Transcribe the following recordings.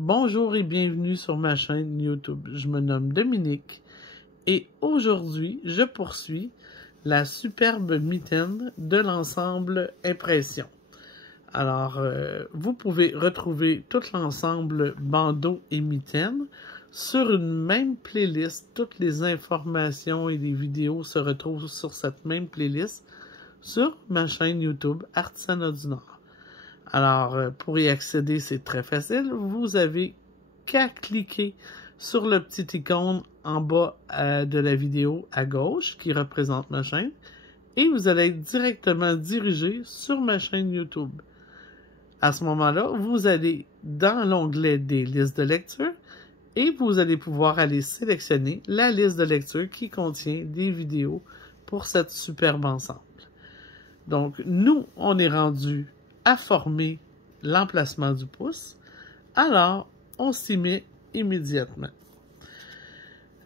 Bonjour et bienvenue sur ma chaîne YouTube. Je me nomme Dominique et aujourd'hui, je poursuis la superbe mitaine de l'ensemble Impression. Alors, vous pouvez retrouver tout l'ensemble bandeau et mitaine sur une même playlist. Toutes les informations et les vidéos se retrouvent sur cette même playlist sur ma chaîne YouTube Artisanat du Nord. Alors, pour y accéder, c'est très facile. Vous avez qu'à cliquer sur le petit icône en bas de la vidéo à gauche qui représente ma chaîne et vous allez être directement dirigé sur ma chaîne YouTube. À ce moment-là, vous allez dans l'onglet des listes de lecture et vous allez pouvoir aller sélectionner la liste de lecture qui contient des vidéos pour cette superbe ensemble. Donc, nous, on est rendu à former l'emplacement du pouce. Alors, on s'y met immédiatement.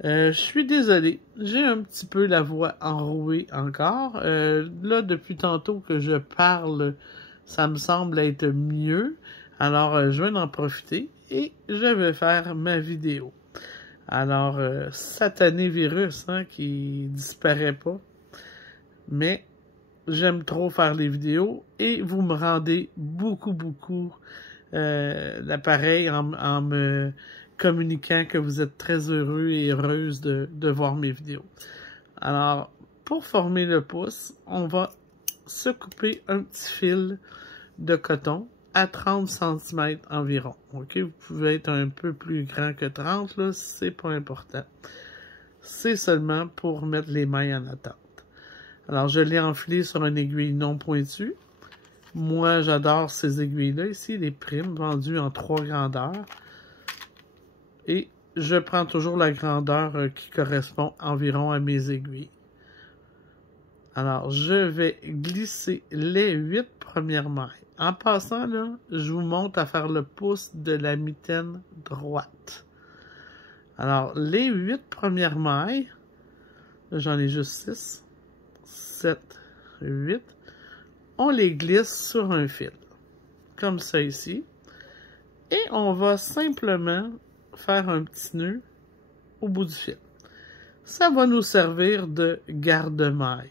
Je suis désolé, j'ai un petit peu la voix enrouée encore. Là, depuis tantôt que je parle, ça me semble être mieux. Alors, je vais en profiter et je vais faire ma vidéo. Alors, satané virus qui disparaît pas. Mais j'aime trop faire les vidéos et vous me rendez beaucoup l'appareil en me communiquant que vous êtes très heureux et heureuse de voir mes vidéos. Alors, pour former le pouce, on va se couper un petit fil de coton à 30 cm environ. Ok, vous pouvez être un peu plus grand que 30, là, c'est pas important. C'est seulement pour mettre les mailles en attente. Alors, je l'ai enfilé sur une aiguille non pointue. Moi, j'adore ces aiguilles-là ici, les primes, vendues en 3 grandeurs. Et je prends toujours la grandeur qui correspond environ à mes aiguilles. Alors, je vais glisser les 8 premières mailles. En passant, là, je vous montre à faire le pouce de la mitaine droite. Alors, les 8 premières mailles, j'en ai juste 6. 7, 8, on les glisse sur un fil, comme ça ici, et on va simplement faire un petit nœud au bout du fil. Ça va nous servir de garde-maille.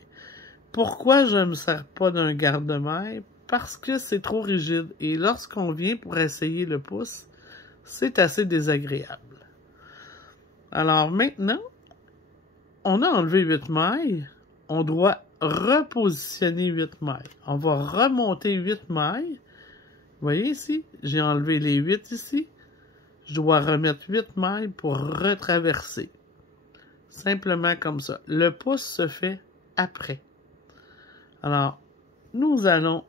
Pourquoi je ne me sers pas d'un garde-maille? Parce que c'est trop rigide, et lorsqu'on vient pour essayer le pouce, c'est assez désagréable. Alors maintenant, on a enlevé 8 mailles, on doit repositionner 8 mailles. On va remonter 8 mailles. Vous voyez ici, j'ai enlevé les 8 ici. Je dois remettre 8 mailles pour retraverser. Simplement comme ça. Le pouce se fait après. Alors, nous allons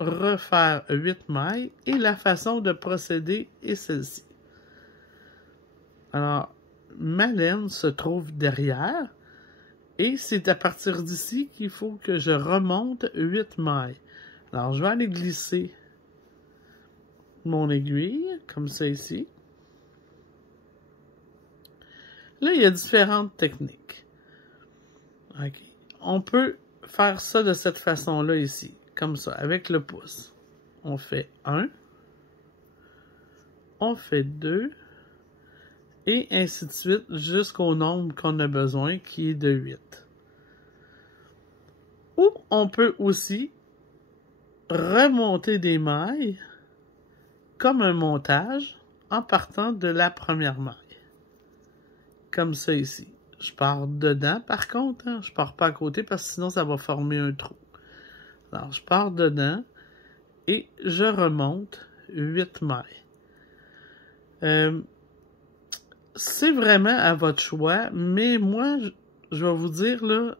refaire 8 mailles et la façon de procéder est celle-ci. Alors, ma laine se trouve derrière. Et c'est à partir d'ici qu'il faut que je remonte 8 mailles. Alors, je vais aller glisser mon aiguille, comme ça ici. Là, il y a différentes techniques. OK. On peut faire ça de cette façon-là ici, comme ça, avec le pouce. On fait 1, on fait 2, et ainsi de suite jusqu'au nombre qu'on a besoin, qui est de 8. Ou on peut aussi remonter des mailles comme un montage en partant de la première maille. Comme ça ici. Je pars dedans par contre, hein, je pars pas à côté parce que sinon ça va former un trou. Alors je pars dedans et je remonte 8 mailles. C'est vraiment à votre choix, mais moi, je vais vous dire, là,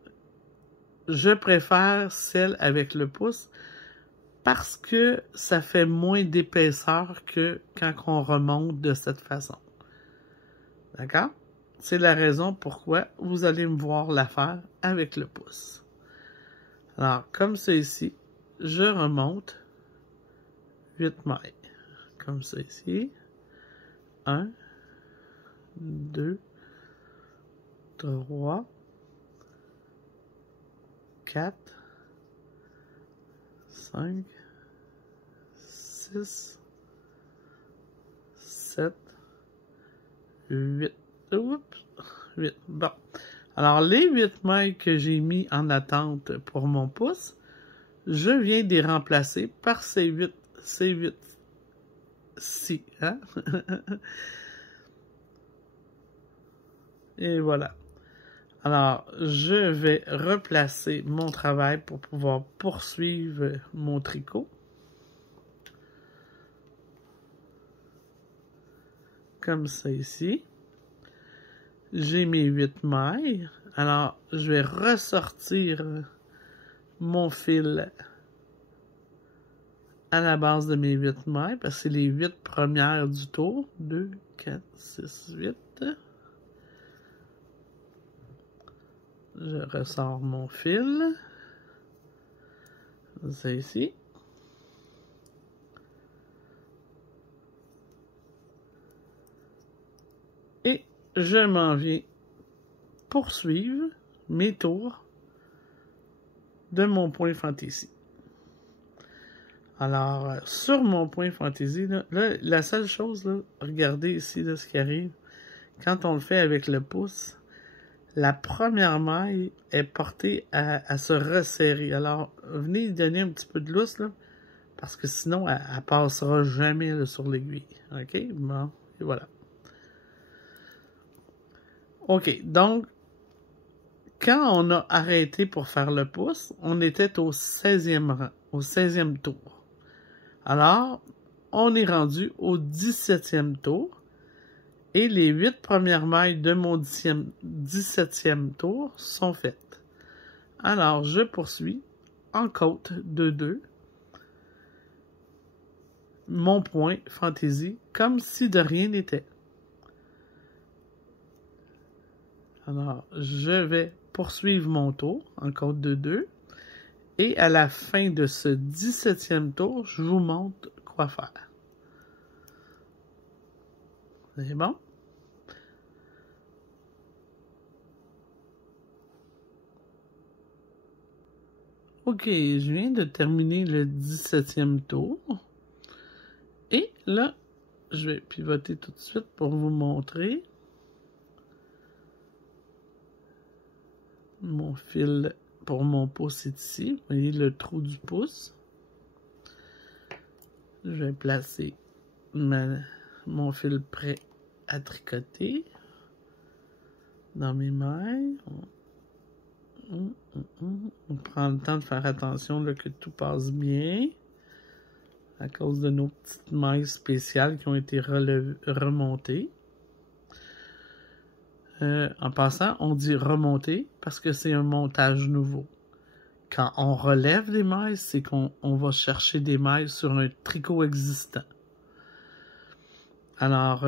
je préfère celle avec le pouce parce que ça fait moins d'épaisseur que quand on remonte de cette façon. D'accord? C'est la raison pourquoi vous allez me voir la faire avec le pouce. Alors, comme c'est ici, je remonte 8 mailles. Comme ça ici. 1, 2, 3, 4, 5, 6, 7, 7, 8. Oups, 8. Bon. Alors, les 8 mailles que j'ai mis en attente pour mon pouce, je viens de les remplacer par ces 8 ci. Hein? Et voilà. Alors, je vais replacer mon travail pour pouvoir poursuivre mon tricot. Comme ça ici. J'ai mes 8 mailles. Alors, je vais ressortir mon fil à la base de mes 8 mailles, parce que c'est les 8 premières du tour. 2, 4, 6, 8. Je ressors mon fil. C'est ici. Et je m'en viens poursuivre mes tours de mon point fantaisie. Alors, sur mon point fantaisie, là, la seule chose, là, regardez ici là, ce qui arrive. Quand on le fait avec le pouce, la première maille est portée à se resserrer. Alors, venez donner un petit peu de lousse, là, parce que sinon, elle passera jamais là, sur l'aiguille. OK? Bon, et voilà. OK, donc, quand on a arrêté pour faire le pouce, on était au 16e rang, au 16e tour. Alors, on est rendu au 17e tour. Et les 8 premières mailles de mon 17e tour sont faites. Alors, je poursuis en côte de 2 mon point fantaisie comme si de rien n'était. Alors, je vais poursuivre mon tour en côte de 2. Et à la fin de ce 17e tour, je vous montre quoi faire. C'est bon? Ok, je viens de terminer le 17e tour. Et là, je vais pivoter tout de suite pour vous montrer mon fil pour mon pouce est ici. Vous voyez le trou du pouce. Je vais placer mon fil prêt à tricoter dans mes mailles. On prend le temps de faire attention là, que tout passe bien à cause de nos petites mailles spéciales qui ont été remontées. En passant, on dit remonter parce que c'est un montage nouveau. Quand on relève des mailles, c'est qu'on va chercher des mailles sur un tricot existant. Alors,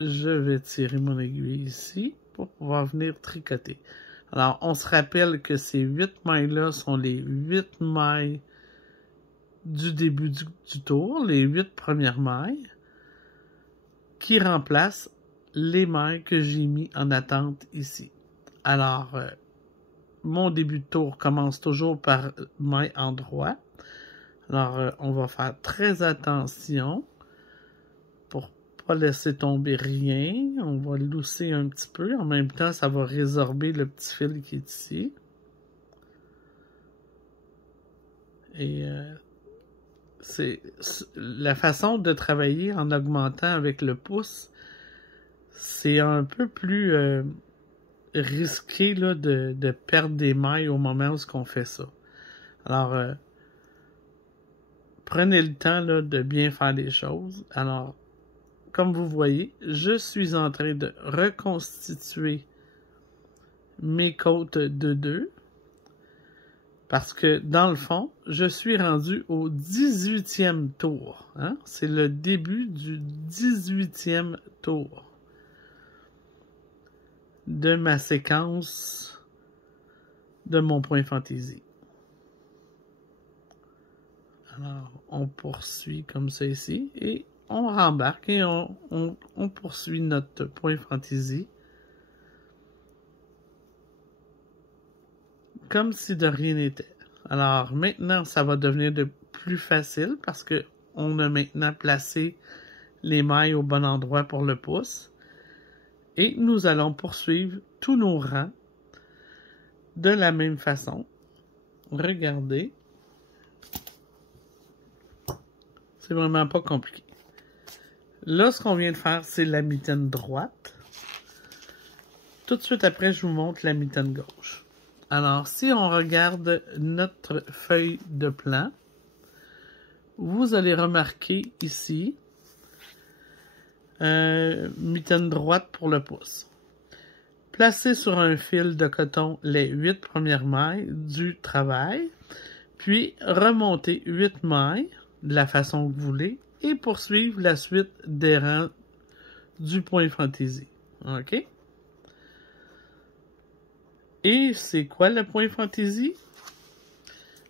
je vais tirer mon aiguille ici pour pouvoir venir tricoter. Alors, on se rappelle que ces 8 mailles-là sont les 8 mailles du début du tour, les 8 premières mailles, qui remplacent les mailles que j'ai mis en attente ici. Alors, mon début de tour commence toujours par maille en droit. Alors, on va faire très attention pour pas laisser tomber rien. On va lousser un petit peu. En même temps, ça va résorber le petit fil qui est ici. Et c'est la façon de travailler en augmentant avec le pouce. C'est un peu plus risqué là, de perdre des mailles au moment où on fait ça. Alors, prenez le temps là, de bien faire les choses. Alors, comme vous voyez, je suis en train de reconstituer mes côtes de 2. Parce que, dans le fond, je suis rendu au 18e tour. Hein? C'est le début du 18e tour de ma séquence de mon point fantaisie. Alors, on poursuit comme ça ici et on rembarque et on poursuit notre point fantaisie comme si de rien n'était. Alors, maintenant, ça va devenir de plus facile parce que on a maintenant placé les mailles au bon endroit pour le pouce. Et nous allons poursuivre tous nos rangs de la même façon. Regardez. C'est vraiment pas compliqué. Là, ce qu'on vient de faire, c'est la mitaine droite. Tout de suite après, je vous montre la mitaine gauche. Alors, si on regarde notre feuille de plan, vous allez remarquer ici, mitaine droite pour le pouce. Placez sur un fil de coton les 8 premières mailles du travail, puis remontez 8 mailles de la façon que vous voulez et poursuivre la suite des rangs du point fantaisie. OK? Et c'est quoi le point fantaisie?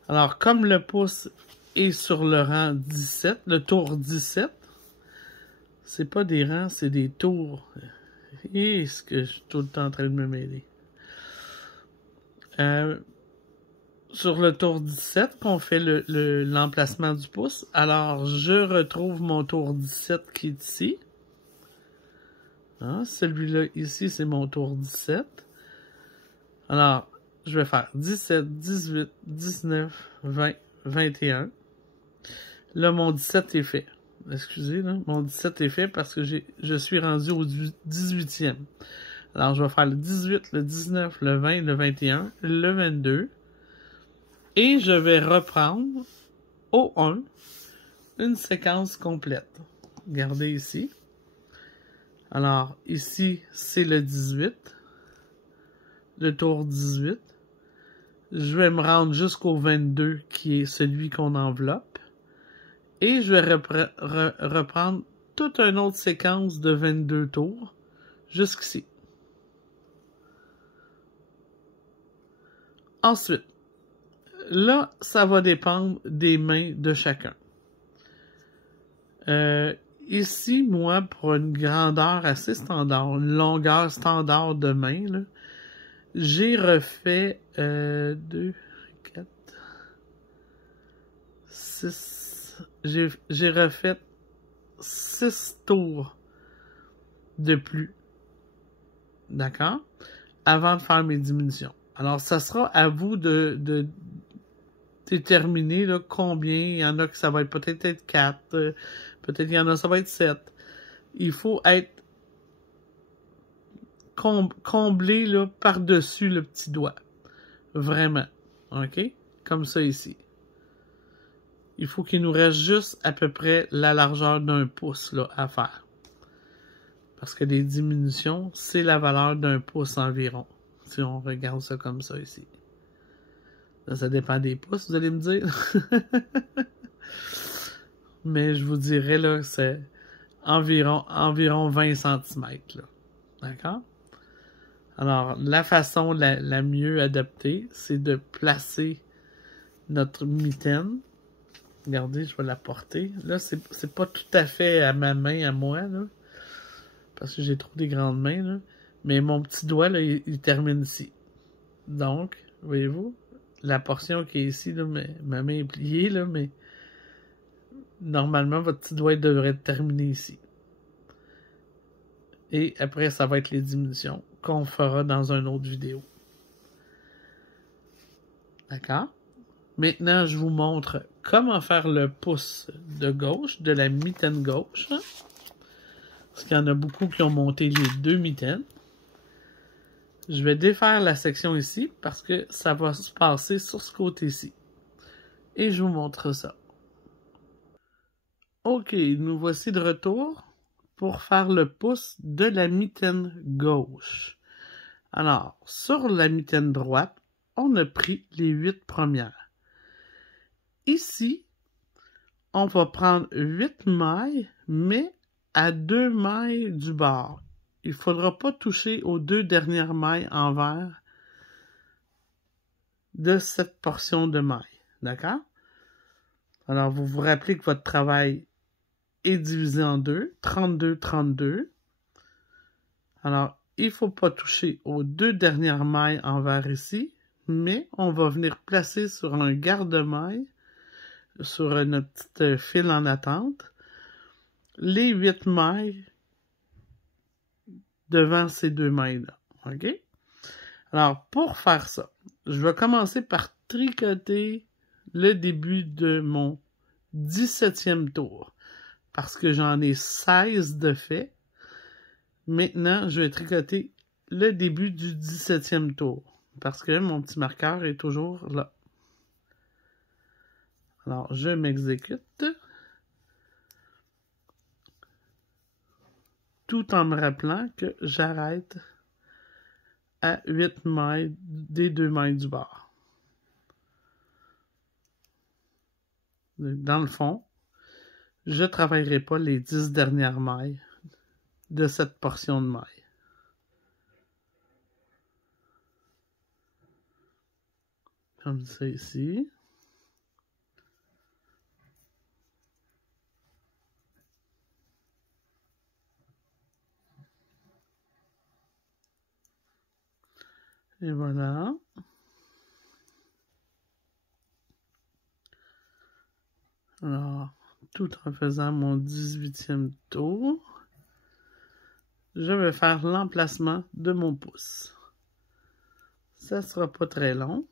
Alors, comme le pouce est sur le rang 17, le tour 17, c'est pas des rangs, c'est des tours. Et ce que je suis tout le temps en train de me mêler. Sur le tour 17, qu'on fait l'emplacement du pouce, alors je retrouve mon tour 17 qui est ici. Hein, celui-là ici, c'est mon tour 17. Alors, je vais faire 17, 18, 19, 20, 21. Là, mon 17 est fait. Excusez, là, mon 17 est fait parce que je suis rendu au 18e. Alors, je vais faire le 18, le 19, le 20, le 21, le 22. Et je vais reprendre au 1 une séquence complète. Regardez ici. Alors, ici, c'est le 18. Le tour 18. Je vais me rendre jusqu'au 22, qui est celui qu'on enveloppe. Et je vais reprendre toute une autre séquence de 22 tours jusqu'ici. Ensuite, là, ça va dépendre des mains de chacun. Ici, moi, pour une grandeur assez standard, une longueur standard de main, là, j'ai refait 2, 4, 6... J'ai refait 6 tours de plus. D'accord? Avant de faire mes diminutions. Alors, ça sera à vous de déterminer là, combien. Il y en a que ça va être peut-être 4. Peut-être il y en a ça va être 7. Il faut être comblé là, par-dessus le petit doigt. Vraiment. OK? Comme ça ici. Il faut qu'il nous reste juste à peu près la largeur d'un pouce là, à faire. Parce que les diminutions, c'est la valeur d'un pouce environ. Si on regarde ça comme ça ici. Là, ça dépend des pouces, vous allez me dire. Mais je vous dirais là que c'est environ 20 cm. D'accord? Alors, la façon la mieux adaptée, c'est de placer notre mitaine. Regardez, je vais la porter. Là, c'est pas tout à fait à ma main, à moi, là. Parce que j'ai trop des grandes mains, là. Mais mon petit doigt, là, il termine ici. Donc, voyez-vous, la portion qui est ici, là, ma main est pliée, là, mais normalement, votre petit doigt devrait terminer ici. Et après, ça va être les diminutions qu'on fera dans une autre vidéo. D'accord? Maintenant, je vous montre comment faire le pouce de gauche, de la mitaine gauche. Hein? Parce qu'il y en a beaucoup qui ont monté les deux mitaines. Je vais défaire la section ici parce que ça va se passer sur ce côté-ci. Et je vous montre ça. Ok, nous voici de retour pour faire le pouce de la mitaine gauche. Alors, sur la mitaine droite, on a pris les 8 premières. Ici, on va prendre 8 mailles, mais à 2 mailles du bord. Il ne faudra pas toucher aux 2 dernières mailles en vert de cette portion de maille. D'accord? Alors, vous vous rappelez que votre travail est divisé en deux, 32, 32. Alors, il ne faut pas toucher aux 2 dernières mailles en vert ici, mais on va venir placer sur un garde-maille, sur notre petite fil en attente, les 8 mailles devant ces 2 mailles-là. OK? Alors, pour faire ça, je vais commencer par tricoter le début de mon 17e tour. Parce que j'en ai 16 de fait. Maintenant, je vais tricoter le début du 17e tour. Parce que mon petit marqueur est toujours là. Alors, je m'exécute. Tout en me rappelant que j'arrête à 8 mailles des 2 mailles du bord. Dans le fond, je ne travaillerai pas les 10 dernières mailles de cette portion de maille. Comme ça ici. Et voilà. Alors, tout en faisant mon 18e tour, je vais faire l'emplacement de mon pouce. Ça ne sera pas très long.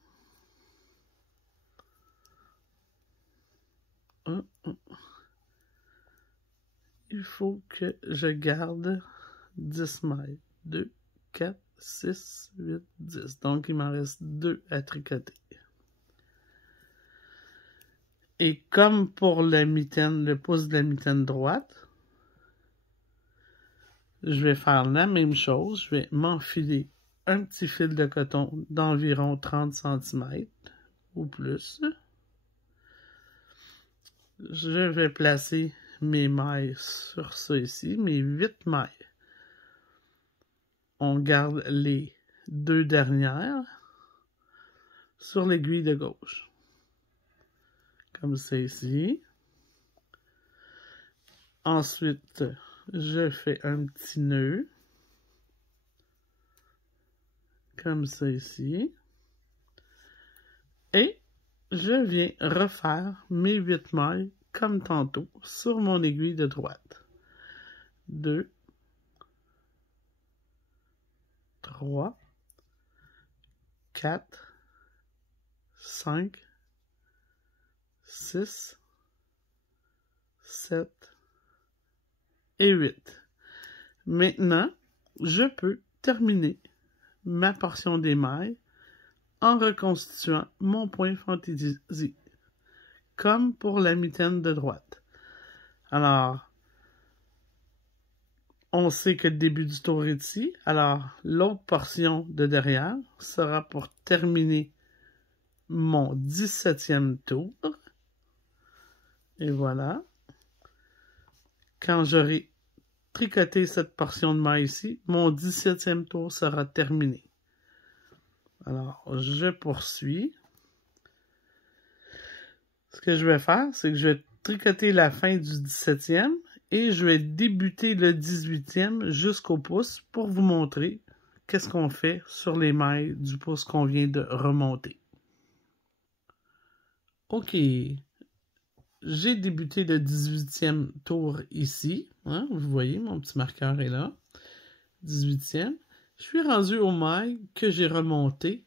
Il faut que je garde 10 mailles. 2, 4, 6, 8, 10. Donc, il m'en reste 2 à tricoter. Et comme pour la mitaine, le pouce de la mitaine droite, je vais faire la même chose. Je vais m'enfiler un petit fil de coton d'environ 30 cm ou plus. Je vais placer mes mailles sur ça ici, mes 8 mailles. On garde les 2 dernières sur l'aiguille de gauche. Comme ça ici. Ensuite, je fais un petit nœud. Comme ça ici. Et je viens refaire mes 8 mailles comme tantôt sur mon aiguille de droite. 2, 3, 4, 5, 6, 7 et 8. Maintenant, je peux terminer ma portion des mailles en reconstituant mon point fantaisie, comme pour la mitaine de droite. Alors, on sait que le début du tour est ici, alors l'autre portion de derrière sera pour terminer mon 17e tour. Et voilà. Quand j'aurai tricoté cette portion de maille ici, mon 17e tour sera terminé. Alors, je poursuis. Ce que je vais faire, c'est que je vais tricoter la fin du 17e et je vais débuter le 18e jusqu'au pouce pour vous montrer qu'est-ce qu'on fait sur les mailles du pouce qu'on vient de remonter. OK. J'ai débuté le 18e tour ici. Hein, vous voyez, mon petit marqueur est là. 18e. Je suis rendu aux mailles que j'ai remontées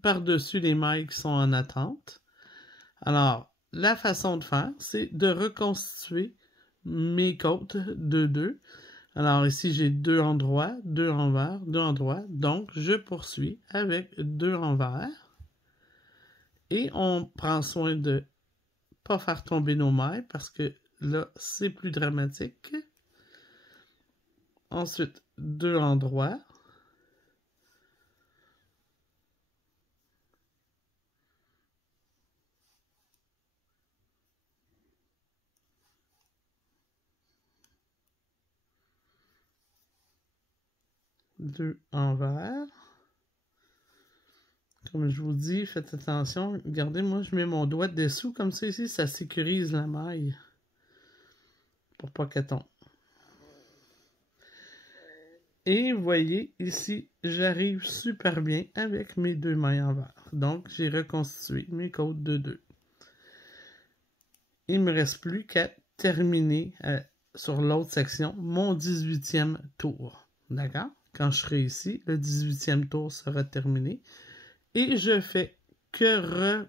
par-dessus les mailles qui sont en attente. Alors, la façon de faire, c'est de reconstituer mes côtes de 2. Alors ici, j'ai 2 en droit, 2 envers, 2 en droit. Donc, je poursuis avec 2 envers. Et on prend soin de pas faire tomber nos mailles parce que là, c'est plus dramatique. Ensuite, 2 en droit. Deux envers. Comme je vous dis, faites attention. Regardez, moi, je mets mon doigt dessous comme ça ici. Ça sécurise la maille. Pour pas qu'elle tombe. Et vous voyez, ici, j'arrive super bien avec mes 2 mailles envers. Donc, j'ai reconstitué mes côtes de 2. Il ne me reste plus qu'à terminer, à sur l'autre section mon 18e tour. D'accord? Quand je serai ici, le 18e tour sera terminé. Et je fais que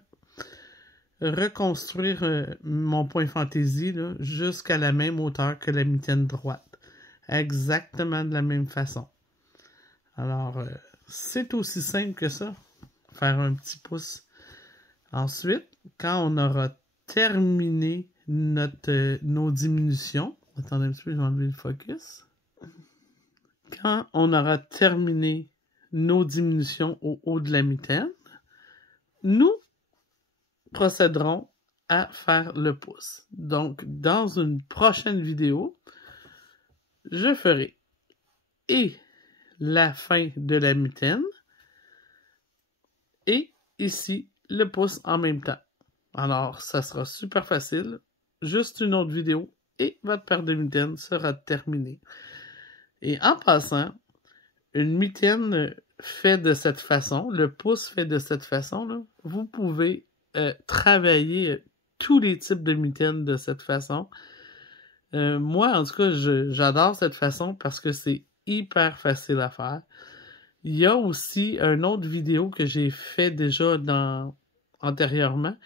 reconstruire mon point fantaisie jusqu'à la même hauteur que la mitaine droite. Exactement de la même façon. Alors, c'est aussi simple que ça. Faire un petit pouce. Ensuite, quand on aura terminé nos diminutions, attendez un petit peu, je vais enlever le focus. Quand on aura terminé nos diminutions au haut de la mitaine, nous procéderons à faire le pouce. Donc, dans une prochaine vidéo, je ferai et la fin de la mitaine et ici le pouce en même temps. Alors, ça sera super facile. Juste une autre vidéo et votre paire de mitaines sera terminée. Et en passant, une mitaine fait de cette façon, le pouce fait de cette façon, là, vous pouvez travailler tous les types de mitaines de cette façon. Moi, en tout cas, j'adore cette façon parce que c'est hyper facile à faire. Il y a aussi une autre vidéo que j'ai fait déjà antérieurement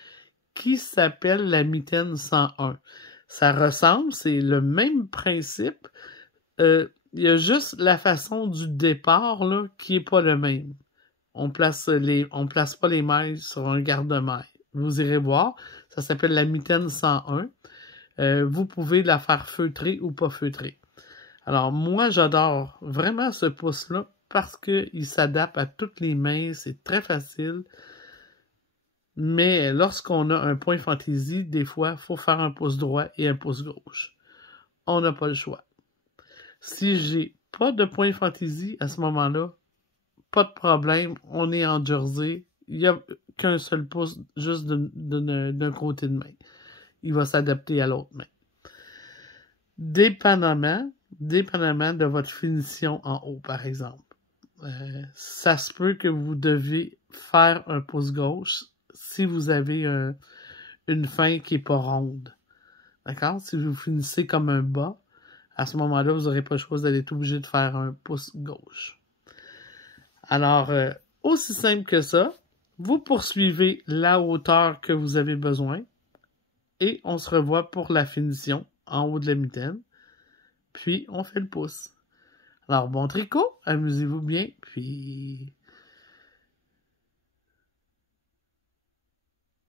qui s'appelle la mitaine 101. Ça ressemble, c'est le même principe. Il y a juste la façon du départ là, qui n'est pas le même. On place pas les mailles sur un garde-mailles. Vous irez voir. Ça s'appelle la mitaine 101. Vous pouvez la faire feutrer ou pas feutrer. Alors, moi, j'adore vraiment ce pouce-là parce qu'il s'adapte à toutes les mains. C'est très facile. Mais lorsqu'on a un point fantaisie, des fois, il faut faire un pouce droit et un pouce gauche. On n'a pas le choix. Si j'ai pas de point fantaisie à ce moment-là, pas de problème, on est en jersey. Il n'y a qu'un seul pouce juste d'un côté de main. Il va s'adapter à l'autre main. Dépendamment de votre finition en haut, par exemple. Ça se peut que vous deviez faire un pouce gauche si vous avez une fin qui n'est pas ronde. D'accord? Si vous finissez comme un bas, à ce moment-là, vous n'aurez pas le choix d'aller obligé de faire un pouce gauche. Alors, aussi simple que ça, vous poursuivez la hauteur que vous avez besoin et on se revoit pour la finition en haut de la mitaine. Puis, on fait le pouce. Alors, bon tricot, amusez-vous bien, puis